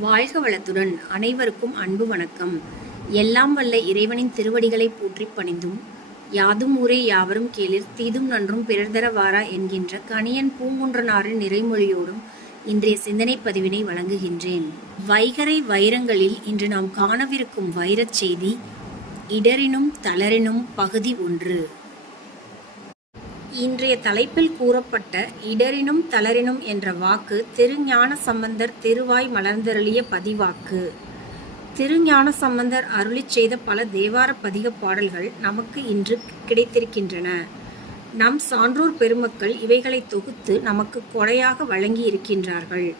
வாழ்க வளத்துடன் அனைவருக்கும் அன்பு வணக்கம். எல்லாம் வல்ல இறைவனின் திருவடிகளை போற்றி பணிந்தும் யாதும் ஊரே யாவரும் கேளிர் தீதும் நன்றும் பிறர்தர வாரா என்கின்ற கணியன் பூங்குன்றனாரின் நிறைமொழியோடும் இன்றைய சிந்தனை பதிவினை வழங்குகின்றேன். வைகரை வைரங்களில் இன்று நாம் காணவிருக்கும் வைரச் செய்தி இடரினும் தளரினும் பகுதி ஒன்று. இன்றைய தலைப்பில் கூறப்பட்ட இடரினும் தளரினும் என்ற வாக்கு திருஞான சம்பந்தர் திருவாய் மலர்ந்தருளிய பதிவாக்கு. திருஞான சம்பந்தர் அருளிச் செய்த பல தேவார பதிக பாடல்கள் நமக்கு இன்று கிடைத்திருக்கின்றன. நம் சான்றோர் பெருமக்கள் இவைகளை தொகுத்து நமக்கு கொடையாக வழங்கி இருக்கின்றார்கள்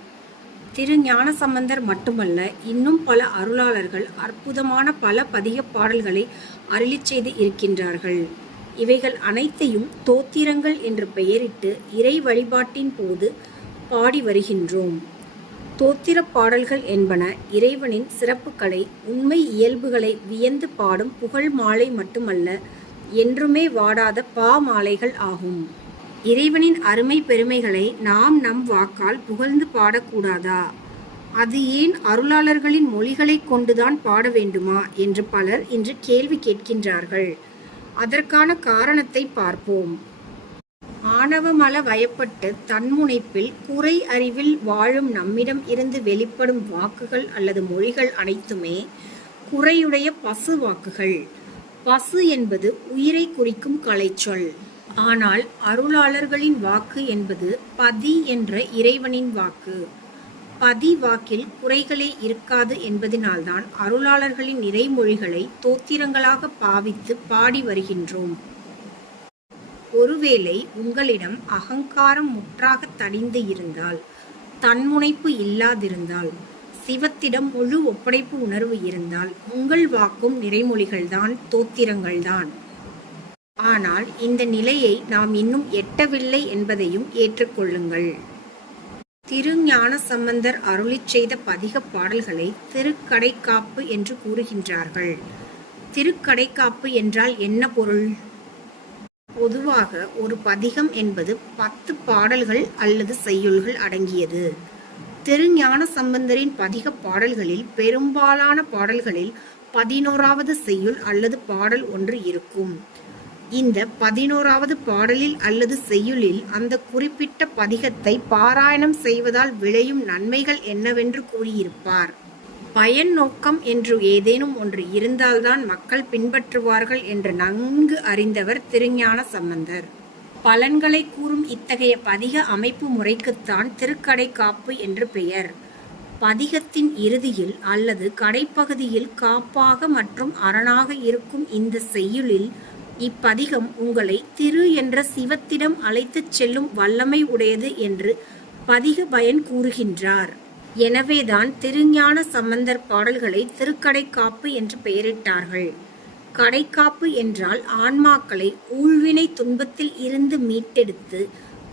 திருஞான சம்பந்தர் மட்டுமல்ல இன்னும் பல அருளாளர்கள் அற்புதமான பல பதிக பாடல்களை அருளிச் செய்து இருக்கின்றார்கள். இவைகள் அனைத்தையும் தோத்திரங்கள் என்று பெயரிட்டு இறை வழிபாட்டின் போது பாடி வருகின்றோம். தோத்திர பாடல்கள் என்பன இறைவனின் சிறப்புகளை உண்மை இயல்புகளை வியந்து பாடும் புகழ் மாலை மட்டுமல்ல என்றுமே வாடாத பா மாலைகள் ஆகும். இறைவனின் அருமை பெருமைகளை நாம் நம் வாக்கால் புகழ்ந்து பாடக்கூடாதா? அது ஏன் அருளாளர்களின் மொழிகளை கொண்டுதான் பாட வேண்டுமா? என்று பலர் இன்று கேள்வி கேட்கின்றார்கள். அதற்கான காரணத்தை பார்ப்போம். ஆணவமல வயப்பட்டு தன்முனைப்பில் குறை அறிவில் வாழும் நம்மிடம் இருந்து வெளிப்படும் வாக்குகள் அல்லது மொழிகள் அனைத்துமே குறையுடைய பசு வாக்குகள். பசு என்பது உயிரை குறிக்கும் கலைச்சொல். ஆனால் அருளாளர்களின் வாக்கு என்பது பதி என்ற இறைவனின் வாக்கு. பதிவாக்கில் குறைகளே இருக்காது என்பதினால்தான் அருளாளர்களின் நிறைமொழிகளை தோத்திரங்களாக பாவித்து பாடி வருகின்றோம். ஒருவேளை உங்களிடம் அகங்காரம் முற்றாக தடிந்து இருந்தால் தன்முனைப்பு இல்லாதிருந்தால் சிவத்திடம் முழு ஒப்படைப்பு உணர்வு இருந்தால் உங்கள் வாக்கும் நிறைமொழிகள்தான் தோத்திரங்கள்தான். ஆனால் இந்த நிலையை நாம் இன்னும் எட்டவில்லை என்பதையும் ஏற்றுக்கொள்ளுங்கள். திருஞான சம்பந்தர் அருளிச் செய்த பதிக பாடல்களை திருக்கடைக்காப்பு என்று கூறுகின்றார்கள். திருக்கடைக்காப்பு என்றால் என்ன பொருள்? பொதுவாக ஒரு பதிகம் என்பது பத்து பாடல்கள் அல்லது செய்யுள்கள் அடங்கியது. திருஞான சம்பந்தரின் பதிக பாடல்களில் பெரும்பாலான பாடல்களில் பதினோராவது செய்யுள் அல்லது பாடல் ஒன்று இருக்கும். இந்த பதினோராவது பாடலில் அல்லது செய்யுளில் அந்த குறிப்பிட்ட பதிகத்தை பாராயணம் செய்வதால் விளையும் நன்மைகள் என்னவென்று கூறியிருப்பார். பயன் நோக்கம் என்று ஏதேனும் ஒன்று இருந்தால்தான் மக்கள் பின்பற்றுவார்கள் என்று நன்கு அறிந்தவர் திருஞான சம்பந்தர். பலன்களை கூறும் இத்தகைய பதிக அமைப்பு முறைக்குத்தான் திருக்கடை காப்பு என்று பெயர். பதிகத்தின் இறுதியில் அல்லது கடைப்பகுதியில் காப்பாக மற்றும் அரணாக இருக்கும் இந்த செய்யுளில் இப்பதிகம் உங்களை திரு என்ற சிவத்திடம் அழைத்துச் செல்லும் வல்லமை உடையது என்று பதிக பயன் கூறுகின்றார். எனவேதான் திருஞான சம்பந்தர் பாடல்களை திருக்கடைக்காப்பு என்று பெயரிட்டார்கள். கடைக்காப்பு என்றால் ஆன்மாக்களை ஊழ்வினை துன்பத்தில் இருந்து மீட்டெடுத்து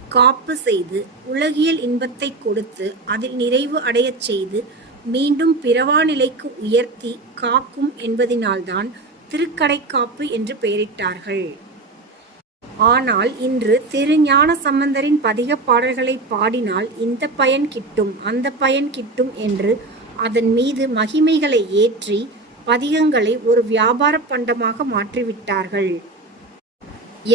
காப்பு செய்து உலகியல் இன்பத்தை கொடுத்து அதில் நிறைவு அடையச் செய்து மீண்டும் பிறவா நிலைக்கு உயர்த்தி காக்கும் என்பதினால்தான் திருக்கடைக்காப்பு என்று பெயரிட்டார்கள். ஆனால் இன்று திருஞான சம்பந்தரின் பதிக பாடல்களை பாடினால் இந்த பயன் கிட்டும் அந்த பயன் கிட்டும் என்று அதன் மீது மகிமைகளை ஏற்றி பதிகங்களை ஒரு வியாபார பண்டமாக மாற்றிவிட்டார்கள்.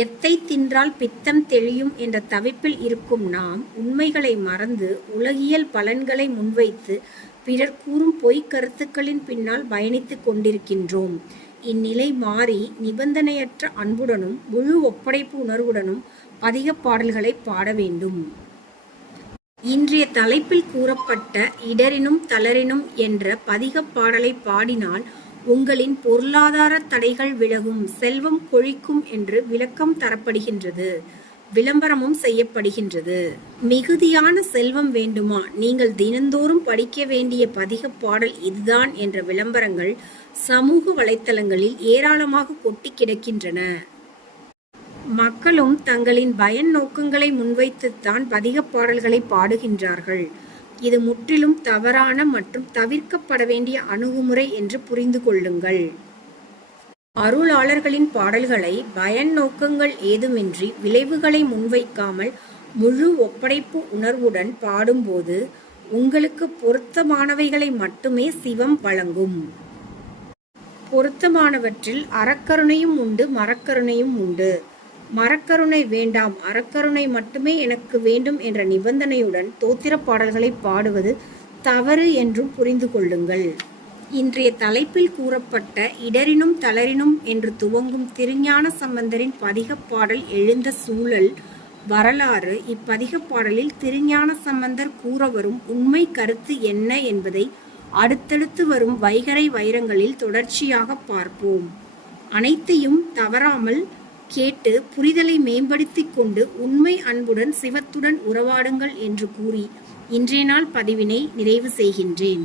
எத்தை தின்றால் பித்தம் தெளியும் என்ற தவிப்பில் இருக்கும் நாம் உண்மைகளை மறந்து உலகியல் பலன்களை முன்வைத்து பிறர் கூறும் பொய்க் கருத்துக்களின் பின்னால் பயணித்துக் கொண்டிருக்கின்றோம். இந்நிலை மாறி நிபந்தனையற்ற அன்புடனும் முழு ஒப்படைப்பு உணர்வுடனும் பதிக பாடல்களை பாட வேண்டும். இன்றைய தலைப்பில் கூறப்பட்ட இடரினும் தளரினும் என்ற பதிக பாடலை பாடினால் உங்களின் பொருளாதார தடைகள் விலகும் செல்வம் கொழிக்கும் என்று விளக்கம் தரப்படுகின்றது. விளம்பரமும் செய்யப்படுகின்றது. மிகுதியான செல்வம் வேண்டுமா? நீங்கள் தினந்தோறும் படிக்க வேண்டிய பதிக பாடல் இதுதான் என்ற விளம்பரங்கள் சமூக வலைத்தளங்களில் ஏராளமாக கொட்டி கிடக்கின்றன. மக்களும் தங்களின் பயன் நோக்கங்களை முன்வைத்துத்தான் பதிக பாடல்களை பாடுகின்றார்கள். இது முற்றிலும் தவறான மற்றும் தவிர்க்கப்பட வேண்டிய அணுகுமுறை என்று புரிந்து கொள்ளுங்கள். அருளாளர்களின் பாடல்களை பயன் நோக்கங்கள் ஏதுமின்றி விளைவுகளை முன்வைக்காமல் முழு ஒப்படைப்பு உணர்வுடன் பாடும்போது உங்களுக்கு பொருத்தமானவைகளை மட்டுமே சிவம் வழங்கும். பொருத்தமானவற்றில் அறக்கருணையும் உண்டு மரக்கருணையும் உண்டு. மரக்கருணை வேண்டாம் அறக்கருணை மட்டுமே எனக்கு வேண்டும் என்ற நிபந்தனையுடன் தோத்திர பாடல்களை பாடுவது தவறு என்றும் புரிந்து கொள்ளுங்கள். இன்றைய தலைப்பில் கூறப்பட்ட இடரினும் தளரினும் என்று துவங்கும் திருஞான சம்பந்தரின் பதிகப்பாடல் எழுந்த சூழல் வரலாறு இப்பதிகப் பாடலில் திருஞான சம்பந்தர் கூற வரும் உண்மை கருத்து என்ன என்பதை அடுத்தடுத்து வரும் வைகரை வைரங்களில் தொடர்ச்சியாக பார்ப்போம். அனைத்தையும் தவறாமல் கேட்டு புரிதலை மேம்படுத்திக் கொண்டு உண்மை அன்புடன் சிவத்துடன் உறவாடுங்கள் என்று கூறி இன்றைய நாள் பதிவினை நிறைவு செய்கின்றேன்.